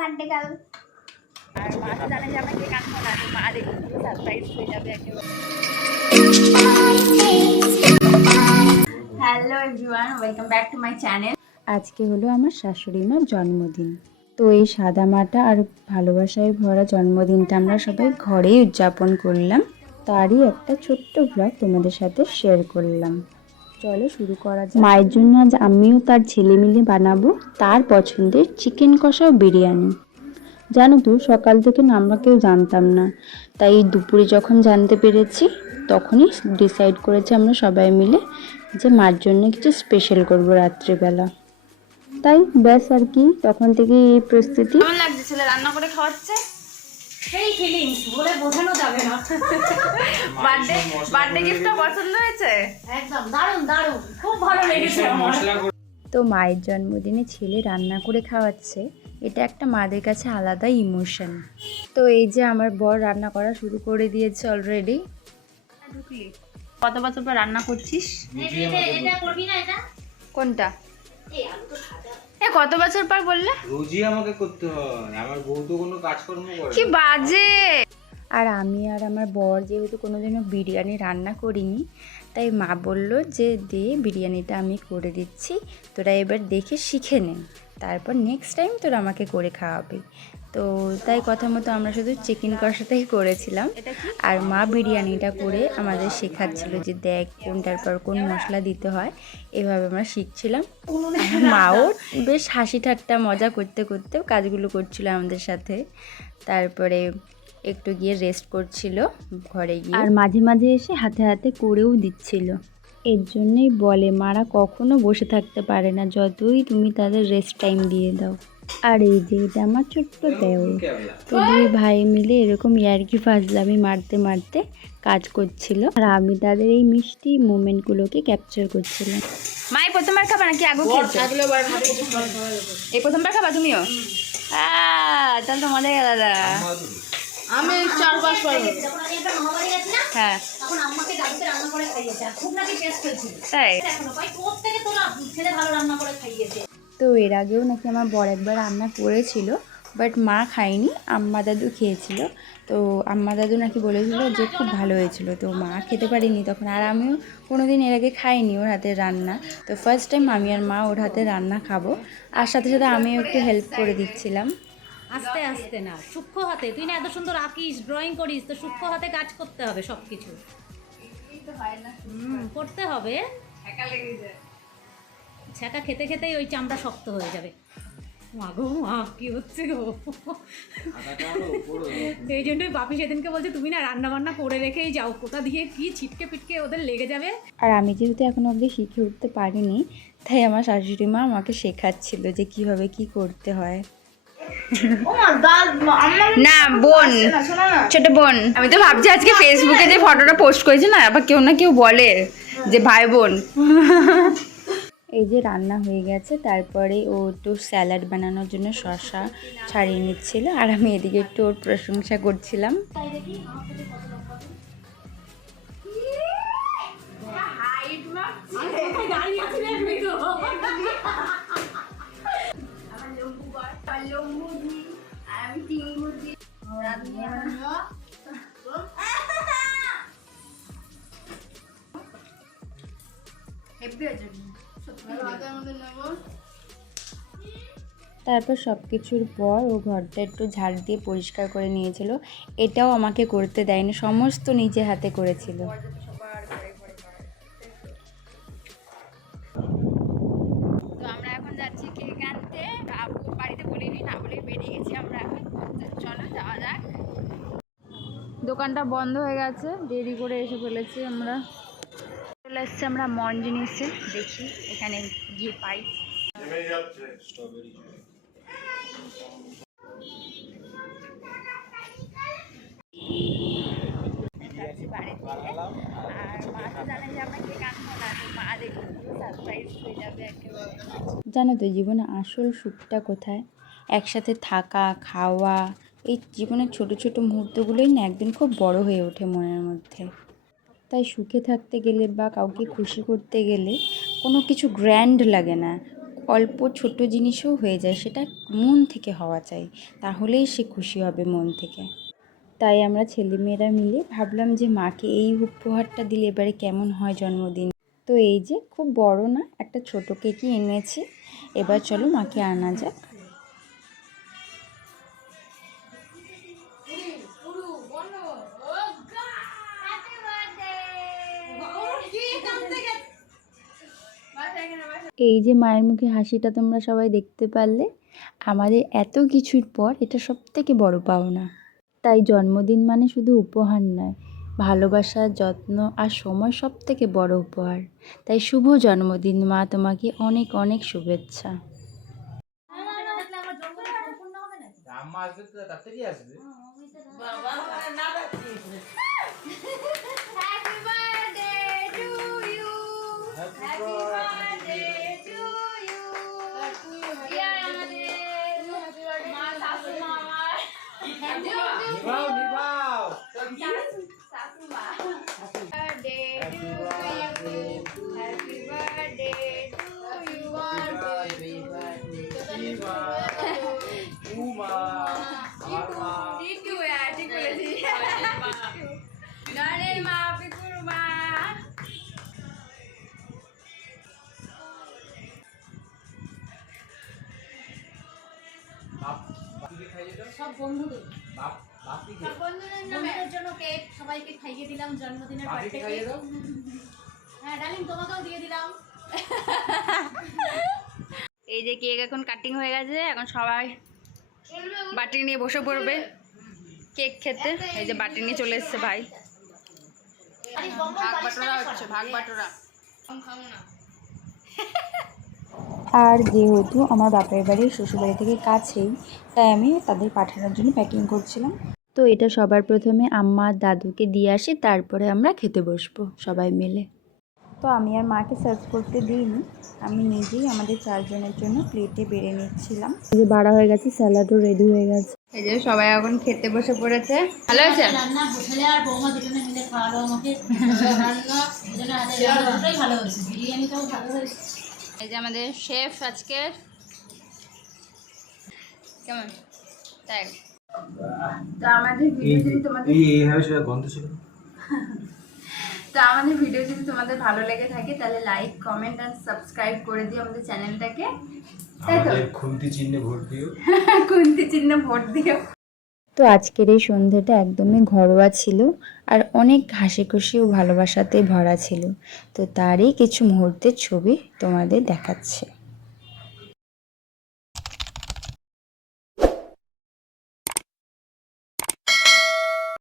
Birthday girl. আর মা তো জানে যে আমরা কেক আনবো না, তো মা দেখুন সারপ্রাইজ হয়ে যাবে একেবারে। Hello everyone, welcome back to my channel. আজকে হলো আমার শাশুড়ি মার জন্মদিন। তো এই সাদামাটা আর ভালোবাসায় ভরা জন্মদিনটা আমরা সবাই ঘরেই উদযাপন করলাম। তারই একটা ছোট্ট ব্লগ তোমাদের সাথে শেয়ার করলাম। চলো শুরু করা যাক। মায়ের জন্য আজ আমিও তার ছেলে মিলে বানাবো তার পছন্দের চিকেন কষা ও বিরিয়ানি। জানো তো, সকাল থেকে না আমরা কেউ জানতাম না, তাই দুপুরে যখন জানতে পেরেছি তখনই ডিসাইড করেছি আমরা সবাই মিলে যে মার জন্য কিছু স্পেশাল করবো রাত্রিবেলা। তাই ব্যাস আর কি, তখন থেকে এই প্রস্তুতি। কেমন লাগছে ছেলে রান্না করে খাওয়াচ্ছে? সেই ফিলিংস বলে বোঝানো যাবে না। বার্থডে গিফটটা পছন্দ হয়েছে? একদম দারুণ দারুণ, খুব ভালো লেগেছে আমার। তো মায়ের জন্মদিনে ছেলে রান্না করে খাওয়াচ্ছে, এটা একটা মাদের কাছে আলাদা ইমোশন। তো এই যে আমার বর রান্না করা শুরু করে দিয়েছে অলরেডি। কত বছর পর রান্না করছিস? এটা করবি না? এটা কোনটা? এই আলু তো খাজা। কত বছর পর বললে? রোজই আমাকে করতে হয়, আমার বউ তো কোনো কাজকর্ম করে কি বাজে! আর আমি আর আমার বর যেহেতু কোনোদিনও বিরিয়ানি রান্না করিনি, তাই মা বলল যে দে বিরিয়ানিটা আমি করে দিচ্ছি, তোরা এবার দেখে শিখে নে, তারপর নেক্সট টাইম তোরা আমাকে করে খাওয়াবি। তো তাই কথা মতো আমরা শুধু চিকেন কষাটাই করেছিলাম, আর মা বিরিয়ানিটা করে আমাদের শেখাচ্ছিল যে দেখ কোনটার পর কোন মশলা দিতে হয়, এভাবে আমরা শিখছিলাম। মাও বেশ হাসি ঠাট্টা মজা করতে করতে কাজগুলো করছিল আমাদের সাথে। তারপরে একটু গিয়ে রেস্ট করছিল ঘরে গিয়ে, আর মাঝে মাঝে এসে হাতে হাতে করেও দিচ্ছিল। এর জন্যই বলে মারা কখনো বসে থাকতে পারে না, যতই তুমি তাদের রেস্ট টাইম দিয়ে দাও। আর এই যে এটা আমার ছোট্ট দেও, তো দুই ভাই মিলে এরকম ইয়ার্কি ফাজলামি মারতে মারতে কাজ করছিল, আর আমি তাদের এই মিষ্টি মোমেন্টগুলোকে ক্যাপচার করছিলাম। মাই প্রথমবার খাবা নাকি আগে খেয়েছো? এই প্রথমবার খাবা তুমিও? তাহলে তো মজাই আলাদা। আমি 4-5 বার যখন আমি একটা মামাবাড়ি গেছি না, হ্যাঁ তখন আম্মাকে দাদুকে রান্না করে খাইয়েছে, আর খুব নাকি টেস্ট হয়েছিল। তাই এখনো ভাই প্রত্যেকে তোরা ছেলে ভালো রান্না করে খাইয়েছে। তো এর আগেও নাকি আমার বর একবার রান্না করেছিল, বাট মা খায়নি, আম্মা দাদু খেয়েছিল। তো আম্মা দাদু নাকি বলেছিল যে খুব ভালো হয়েছিল, তো মা খেতে পারিনি তখন, আর আমিও কোনোদিন এর আগে খাইনি ওর হাতের রান্না। তো ফার্স্ট টাইম আমি আর মা ওর হাতের রান্না খাবো, আর সাথে সাথে আমিও একটু হেল্প করে দিচ্ছিলাম। আস্তে আস্তে না, সূক্ষ্ম হাতে। তুই না এত সুন্দর আঁকিস, ড্রয়িং করিস, তো সূক্ষ্ম হাতে কাজ করতে হবে সব কিছু। করতে হবে। ছ্যাঁকা খেতে খেতেই ওই চামড়া শক্ত হয়ে যাবে। মাগো মা, কি হচ্ছে গো? এই জন্যই বাপি সেদিনকে বলছে তুমি না রান্না বান্না করে রেখেই যাও, কোথা দিয়ে কি ছিটকে পিটকে ওদের লেগে যাবে। আর আমি যেহেতু এখনো অবধি শিখে উঠতে পারিনি, তাই আমার শাশুড়ি মা আমাকে শেখাচ্ছিল যে কীভাবে কি করতে হয়। না বোন, ছোট বোন, আমি তো ভাবছি আজকে ফেসবুকে যে ফটোটা পোস্ট করেছি না, আবার কেউ না কেউ বলে যে ভাই বোন। এই যে রান্না হয়ে গেছে, তারপরে ও একটু স্যালাড বানানোর জন্য শসা ছাড়িয়ে নিচ্ছিল, আর আমি এদিকে একটু ওর প্রশংসা করছিলাম। তারপর সব কিছুর পর ও ঘরটা একটু ঝাড় দিয়ে পরিষ্কার করে নিয়েছিল, এটাও আমাকে করতে দেয়নি, সমস্ত নিজে হাতে করেছিল। তো আমরা এখন যাচ্ছি কেক আনতে, বাড়িতে বলিনি, না বলে বেরিয়ে গেছি আমরা এখন। চলো যাওয়া যাক। দোকানটা বন্ধ হয়ে গেছে, দেরি করে এসে ফেলেছি আমরা। চলে এসছি আমরা মন জিনিসে, দেখি এখানে গিয়ে পাই। যাচ্ছি বাড়িতে, আর মা তো জানে যে আমরা কেক আনবো না, তো মা দেখুন সারপ্রাইজ হয়ে যাবে একেবারে। জানো তো জীবনে আসল সুখটা কোথায়? একসাথে থাকা, খাওয়া, এই জীবনের ছোট ছোট মুহূর্তগুলোই না একদিন খুব বড় হয়ে ওঠে মনের মধ্যে। তাই সুখে থাকতে গেলে বা কাউকে খুশি করতে গেলে কোনো কিছু গ্র্যান্ড লাগে না, অল্প ছোট জিনিসও হয়ে যায়, সেটা মন থেকে হওয়া চাই, তাহলেই সে খুশি হবে মন থেকে। তাই আমরা ছেলেমেয়েরা মিলে ভাবলাম যে মাকে এই উপহারটা দিলে এবারে কেমন হয় জন্মদিন। তো এই যে খুব বড় না, একটা ছোট কেকই এনেছি। এবার চলো মাকে আনা যাক। এই যে মায়ের মুখে হাসিটা তোমরা সবাই দেখতে পারলে। আমাদের এত কিছুর পর এটা সবথেকে বড় পাওনা। তাই জন্মদিন মানে শুধু উপহার নয়, ভালোবাসা, যত্ন আর সময় সবথেকে বড় উপহার। তাই শুভ জন্মদিন মা, তোমাকে অনেক অনেক শুভেচ্ছা। আম্মা আসবে তো তার থেকেই আসবে। Happy birthday to you, happy birthday to you. ইয়ার আমাদের মা, শাশু মা আমার নিভাও নিভাও। শাশু মা। Birthday to you, happy birthday to you. Uma আমার মা। টিটু, ঠিক বলেছি। নরের মা, পিকুর মা। বাপ বাপিকে খাইয়ে দাও। সব বন্ধুদের বাপিকে বন্ধুদের জন্য কেক সবাইকে খাইয়ে দিলাম জন্মদিনের বাপিকে বার্থডে খাইয়ে কেক। দাও। হ্যাঁ ডার্লিং, তোমাকেও দিয়ে দিলাম। এই যে কেক এখন কাটিং হয়ে গেছে, এখন সবাই বাটি নিয়ে বসে পড়বে কেক খেতে। এই যে বাটি নিয়ে চলে এসছে ভাই। ভাগ বাটোরা হচ্ছে, ভাগ বাটোরা। আর যেহেতু আমার বাপের বাড়ি শ্বশুরবাড়ি থেকে কাছেই, তাই আমি তাদের পাঠানোর জন্য প্যাকিং করছিলাম। তো এটা সবার প্রথমে আম্মা আর দাদুকে দিয়ে আসি, তারপরে আমরা খেতে বসবো সবাই মিলে। তো আমি আর মাকে সার্ভ করতে দিইনি, আমি নিজেই আমাদের 4 জনের জন্য প্লেটে বেড়ে নিচ্ছিলাম। এই যে বাড়া হয়ে গেছে, স্যালাডও রেডি হয়ে গেছে। এই যে সবাই এখন খেতে বসে পড়েছে। ভালো হয়েছে? রান্না হোটেলে আর বৌমা দুজনে মিলে খাওয়ালো আমাকে। রান্না দুজনে হাতে রান্নাটাই ভালো হয়েছে, বিরিয়ানিটাও ভালো হয়েছে। এই যে আমাদের শেফ আজকের। কেমন তাই? তো আমাদের ভিডিও যদি তোমাদের এইভাবে সেটা গন্ধ ছিল। তো আমাদের ভিডিও যদি তোমাদের ভালো লেগে থাকে তাহলে লাইক, কমেন্ট আর সাবস্ক্রাইব করে দিও আমাদের চ্যানেলটাকে। তাই তো? আমাদের খুন্তি চিহ্নে ভোট দিও। খুন্তি চিহ্ন ভোট দিও। তো আজকের এই সন্ধ্যাটা একদমই ঘরোয়া ছিল, আর অনেক হাসি খুশি ও ভালোবাসাতে ভরা ছিল। তো তারই কিছু মুহূর্তের ছবি তোমাদের দেখাচ্ছে।